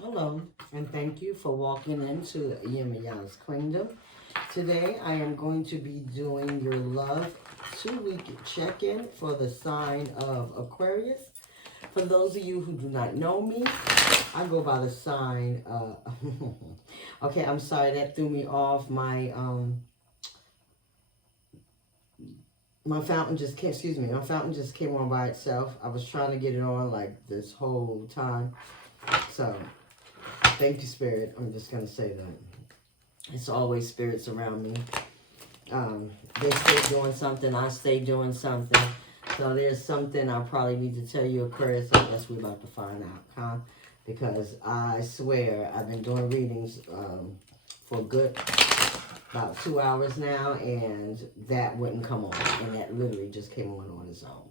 Hello, and thank you for walking into Yin and Yang's Kingdom. Today, I am going to be doing your love 2-week check-in for the sign of Aquarius. For those of you who do not know me, I go by the sign. Okay, I'm sorry that threw me off. My fountain just came. Excuse me, my fountain just came on by itself. I was trying to get it on like this whole time. So thank you, Spirit. I'm just going to say that. It's always spirits around me. They stay doing something. I stay doing something. So there's something I probably need to tell you, Aquarius. I guess we're about to find out, huh? Because I swear I've been doing readings for a good about 2 hours now. And that wouldn't come on. And that literally just came on its own.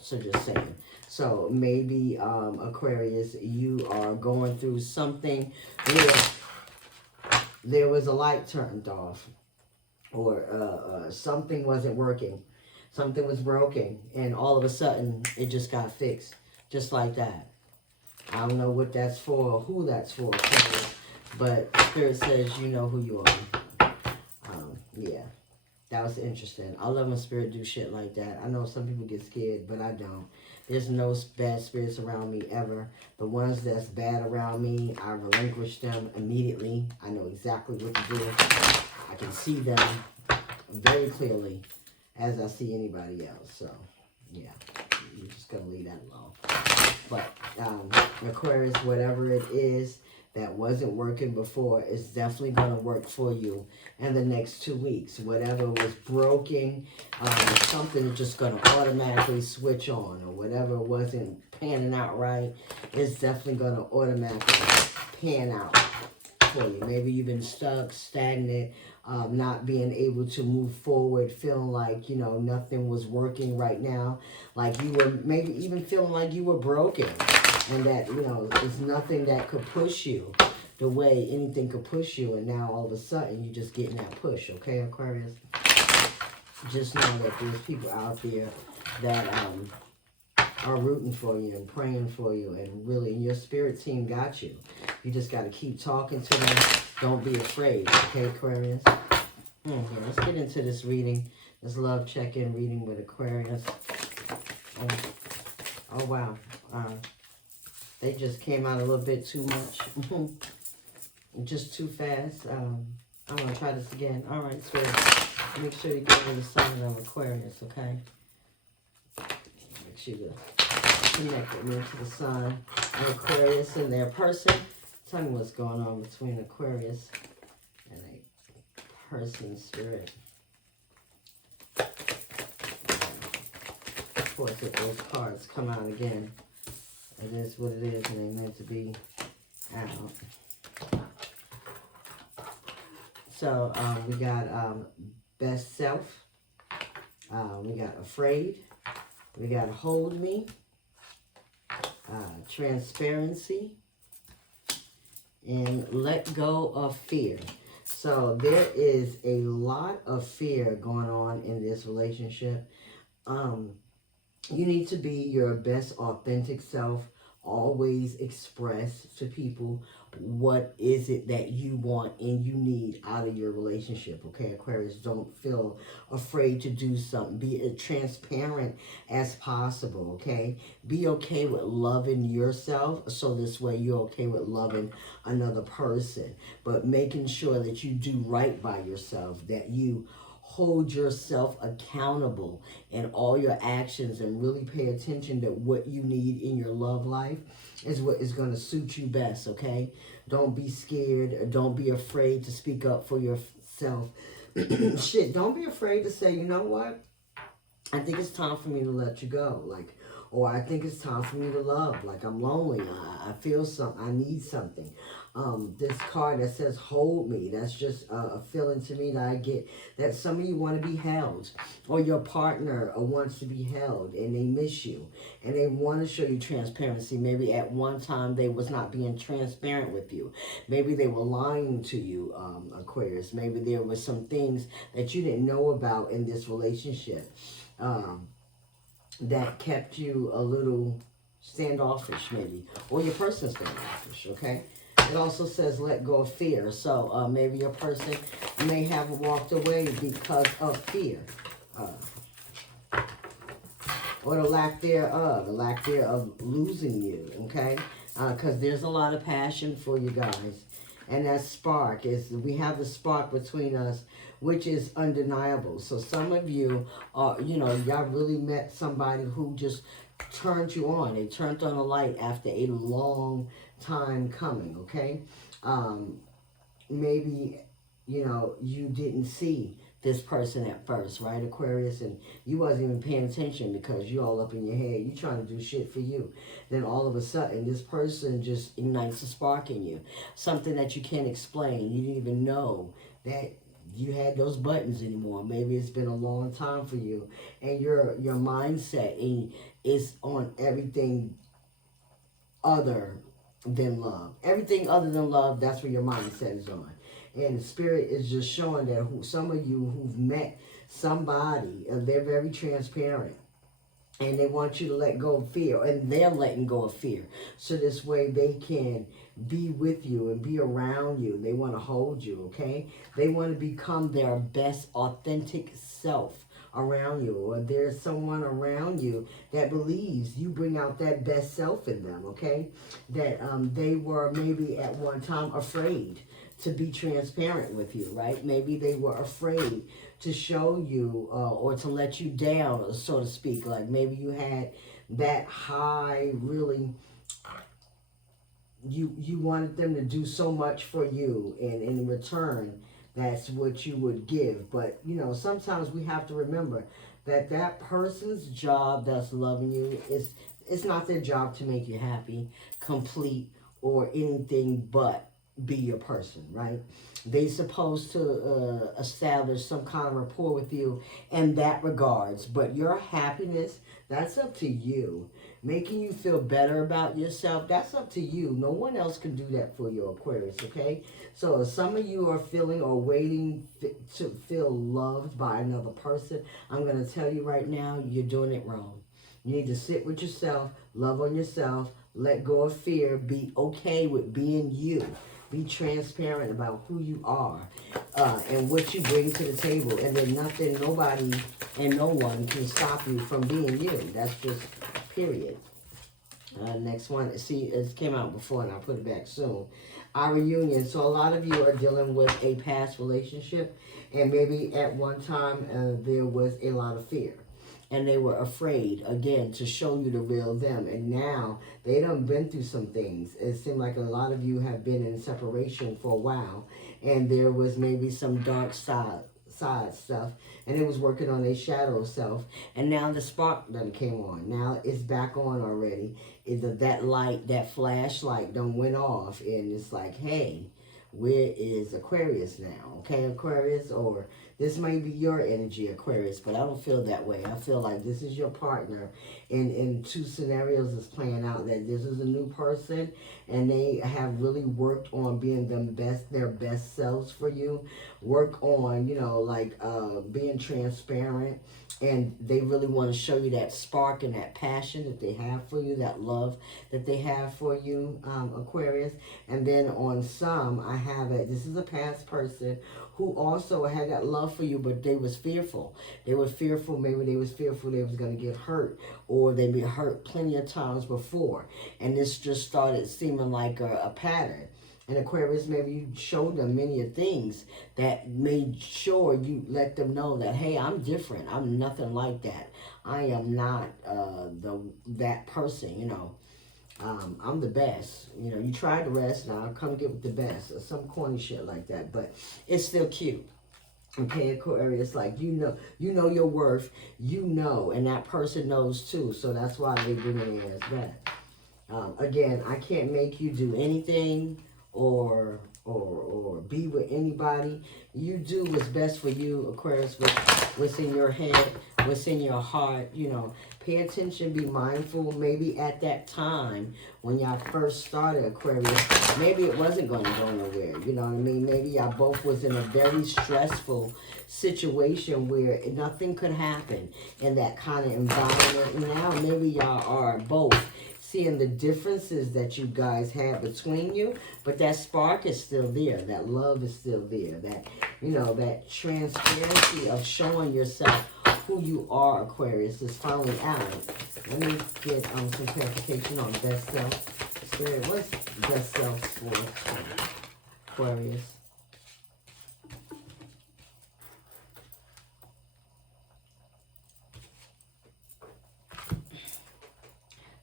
So just saying. So maybe Aquarius, you are going through something where there was a light turned off, or something wasn't working, something was broken, and all of a sudden it just got fixed, just like that. I don't know what that's for or who that's for, Aquarius, but Spirit says you know who you are. Yeah. That was interesting. I love when Spirit do shit like that. I know some people get scared, but I don't. There's no bad spirits around me ever. The ones that's bad around me, I relinquish them immediately. I know exactly what to do. I can see them very clearly as I see anybody else. So, yeah. We're just going to leave that alone. But, Aquarius, whatever it is that wasn't working before is definitely going to work for you in the next 2 weeks. Whatever was broken, something is just going to automatically switch on, or whatever wasn't panning out right is definitely going to automatically pan out for you. Maybe you've been stuck, stagnant, not being able to move forward, feeling like, you know, nothing was working right now. Like you were maybe even feeling like you were broken. And that, you know, there's nothing that could push you the way anything could push you. And now all of a sudden you're just getting that push. Okay, Aquarius? Just know that there's people out there that are rooting for you and praying for you. And really, your spirit team got you. You just got to keep talking to them. Don't be afraid. Okay, Aquarius? Yeah, let's get into this reading. This love check-in reading with Aquarius. Oh wow. They just came out a little bit too much. Just too fast. I'm going to try this again. All right, Spirit. Make sure you go to the sign of Aquarius, okay? Make sure you connect with me to the sign of Aquarius and their person. Tell me what's going on between Aquarius and a person, Spirit. Of course, if those cards come out again, it is what it is, and they're meant to be out. So, we got best self. We got afraid. We got hold me. Transparency. And let go of fear. So, there is a lot of fear going on in this relationship. You need to be your best authentic self. Always express to people what is it that you want and you need out of your relationship. Okay, Aquarius, don't feel afraid to do something. Be as transparent as possible, okay? Be okay with loving yourself, so this way you're okay with loving another person. But making sure that you do right by yourself, that you hold yourself accountable in all your actions, and really pay attention to what you need in your love life is what is going to suit you best, okay? Don't be scared. Don't be afraid to speak up for yourself. Shit, don't be afraid to say, you know what? I think it's time for me to let you go. Like, or I think it's time for me to love. Like, I'm lonely. I feel something. I need something. This card that says hold me, that's just a feeling to me that I get, that some of you want to be held, or your partner wants to be held, and they miss you, and they want to show you transparency. Maybe at one time they was not being transparent with you. Maybe they were lying to you, Aquarius. Maybe there was some things that you didn't know about in this relationship that kept you a little standoffish maybe, or your person's standoffish, okay? It also says let go of fear. So maybe your person may have walked away because of fear. Or the lack thereof losing you, okay? Because there's a lot of passion for you guys. And that spark is, we have the spark between us, which is undeniable. So some of you are, you know, y'all really met somebody who just turned you on. They turned on a light after a long time coming, okay? Maybe, you know, you didn't see this person at first, right, Aquarius, and you wasn't even paying attention because you all up in your head, you trying to do shit for you. Then all of a sudden, this person just ignites a spark in you, something that you can't explain. You didn't even know that you had those buttons anymore. Maybe it's been a long time for you, and your mindset is on everything other than love. Everything other than love, that's where your mindset is on. And the Spirit is just showing that some of you who've met somebody, they're very transparent. And they want you to let go of fear. And they're letting go of fear. So this way they can be with you and be around you. They want to hold you, okay? They want to become their best authentic self around you. Or there's someone around you that believes you bring out that best self in them, okay? That they were maybe at one time afraid to be transparent with you, right? Maybe they were afraid to show you or to let you down, so to speak. Like maybe you had that high, really, you wanted them to do so much for you, and in return, that's what you would give. But, you know, sometimes we have to remember that that person's job that's loving you it's not their job to make you happy, complete, or anything but be your person, right? They supposed to establish some kind of rapport with you in that regards, but your happiness, that's up to you. Making you feel better about yourself, that's up to you. No one else can do that for you, Aquarius, okay? So if some of you are feeling or waiting to feel loved by another person, I'm going to tell you right now, you're doing it wrong. You need to sit with yourself, love on yourself, let go of fear, be okay with being you. Be transparent about who you are and what you bring to the table. And then nothing, nobody, and no one can stop you from being you. That's just period. Next one. See, it came out before and I'll put it back soon. Our reunion. So a lot of you are dealing with a past relationship. And maybe at one time there was a lot of fear. And they were afraid, again, to show you the real them. And now they done been through some things. It seemed like a lot of you have been in separation for a while. And there was maybe some dark side stuff. And it was working on their shadow self. And now the spark done came on. Now it's back on already. That light, that flashlight done went off. And it's like, hey, where is Aquarius now? Okay, Aquarius, or this may be your energy, Aquarius, but I don't feel that way. I feel like this is your partner. And two scenarios is playing out that this is a new person and they have really worked on being their best selves for you. Work on, you know, like being transparent. And they really want to show you that spark and that passion that they have for you, that love that they have for you, Aquarius. And then on some, I have it. This is a past person who also had that love for you, but they was fearful. They were fearful. Maybe they was fearful they was going to get hurt, or they been hurt plenty of times before. And this just started seeming like a pattern. And Aquarius, maybe you showed them many things that made sure you let them know that, hey, I'm different. I'm nothing like that. I am not that person, you know. I'm the best. You know, you tried the rest, now come get with the best. Or some corny shit like that. But it's still cute. Okay, Aquarius, like, you know your worth. You know, and that person knows too. So that's why they bring their ass back. Again, I can't make you do anything or be with anybody. You do what's best for you, Aquarius, what's in your head, what's in your heart, you know. Pay attention, be mindful. Maybe at that time when y'all first started, Aquarius, maybe it wasn't going to go nowhere, you know what I mean? Maybe y'all both was in a very stressful situation where nothing could happen in that kind of environment. Now maybe y'all are both seeing the differences that you guys have between you, but that spark is still there. That love is still there. That, you know, that transparency of showing yourself who you are, Aquarius, is finally out. Let me get some clarification on best self. Spirit, what's best self for Aquarius?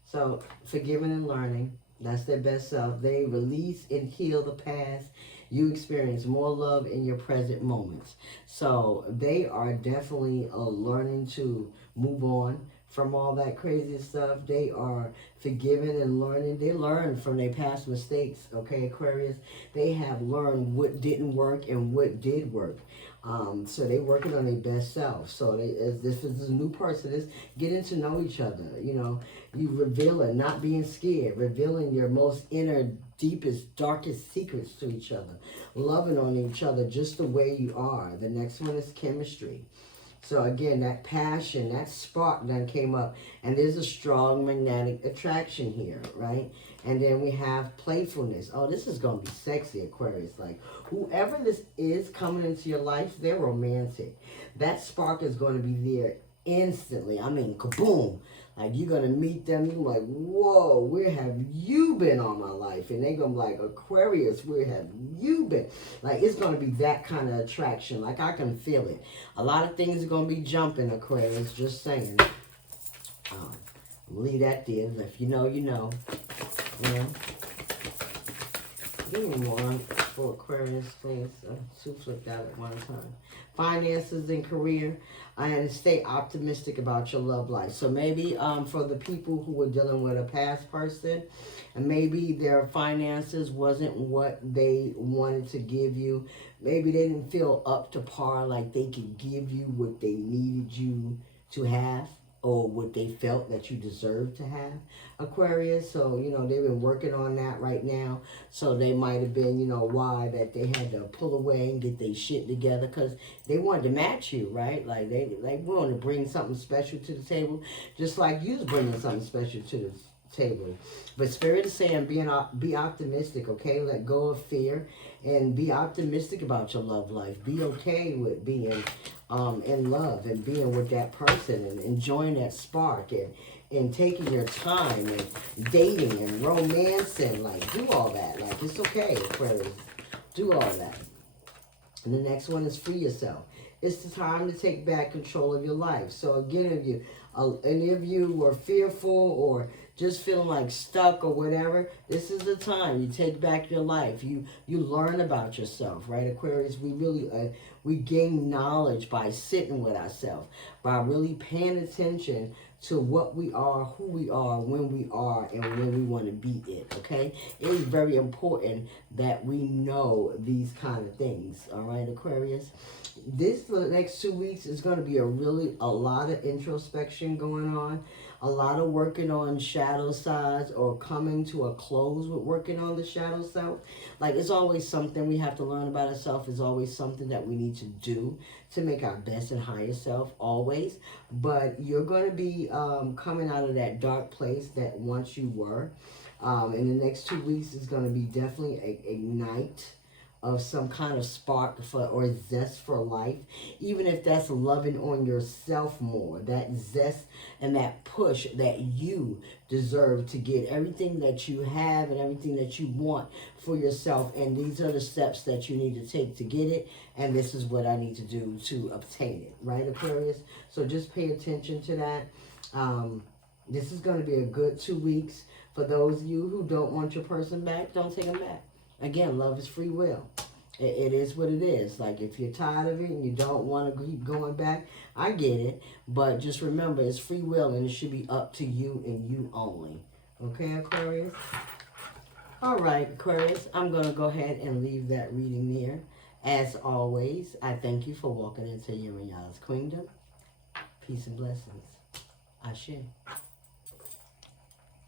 So, forgiving and learning, that's their best self. They release and heal the past. You experience more love in your present moments. So, they are definitely learning to move on from all that crazy stuff. They are forgiving and learning. They learn from their past mistakes, okay, Aquarius? They have learned what didn't work and what did work. So they're working on their best self. So they, as this is a new person, is getting to know each other. You know, you revealing, not being scared, revealing your most inner, deepest, darkest secrets to each other, loving on each other just the way you are. The next one is chemistry. So again, that passion, that spark then came up, and there's a strong magnetic attraction here, right? And then we have playfulness. Oh, this is going to be sexy, Aquarius. Like, whoever this is coming into your life, they're romantic. That spark is going to be there instantly. I mean, kaboom. Like, you're going to meet them. You're like, whoa, where have you been all my life? And they're going to be like, Aquarius, where have you been? Like, it's going to be that kind of attraction. Like, I can feel it. A lot of things are going to be jumping, Aquarius. Just saying. Leave that there. If you know, you know. You know? Give me one for Aquarius, please. Two flipped out at one time. Finances and career. And stay optimistic about your love life. So maybe for the people who were dealing with a past person, and maybe their finances wasn't what they wanted to give you. Maybe they didn't feel up to par, like they could give you what they needed you to have, or what they felt that you deserved to have, Aquarius. So, you know, they've been working on that right now. So they might have been, you know, why that they had to pull away and get their shit together, because they wanted to match you, right? Like, they wanted to bring something special to the table, just like you was bringing something special to the table. But Spirit is saying be optimistic, okay? Let go of fear and be optimistic about your love life. Be okay with being in love and being with that person and enjoying that spark and taking your time and dating and romancing. Like, do all that. Like, it's okay, Aquarius. Do all that. And the next one is free yourself. It's the time to take back control of your life. So again, if any of you were fearful or just feeling like stuck or whatever, this is the time you take back your life. You learn about yourself, right, Aquarius? We really we gain knowledge by sitting with ourselves, by really paying attention to what we are, who we are, when we are, and when we want to be it, okay? It is very important that we know these kind of things, all right, Aquarius? This, for the next 2 weeks, is going to be a lot of introspection going on. A lot of working on shadow sides, or coming to a close with working on the shadow self. Like, it's always something we have to learn about ourselves. It's always something that we need to do to make our best and higher self, always. But you're going to be coming out of that dark place that once you were. In the next 2 weeks, is going to be definitely a night of some kind of spark for or zest for life, even if that's loving on yourself more, that zest and that push that you deserve to get everything that you have and everything that you want for yourself. And these are the steps that you need to take to get it, and this is what I need to do to obtain it, right, Aquarius? So just pay attention to that. This is going to be a good 2 weeks. For those of you who don't want your person back, don't take them back. Again, love is free will. It is what it is. Like, if you're tired of it and you don't want to keep going back, I get it. But just remember, it's free will, and it should be up to you and you only. Okay, Aquarius? All right, Aquarius, I'm going to go ahead and leave that reading there. As always, I thank you for walking into your and y'all's queendom. Peace and blessings. Ashe.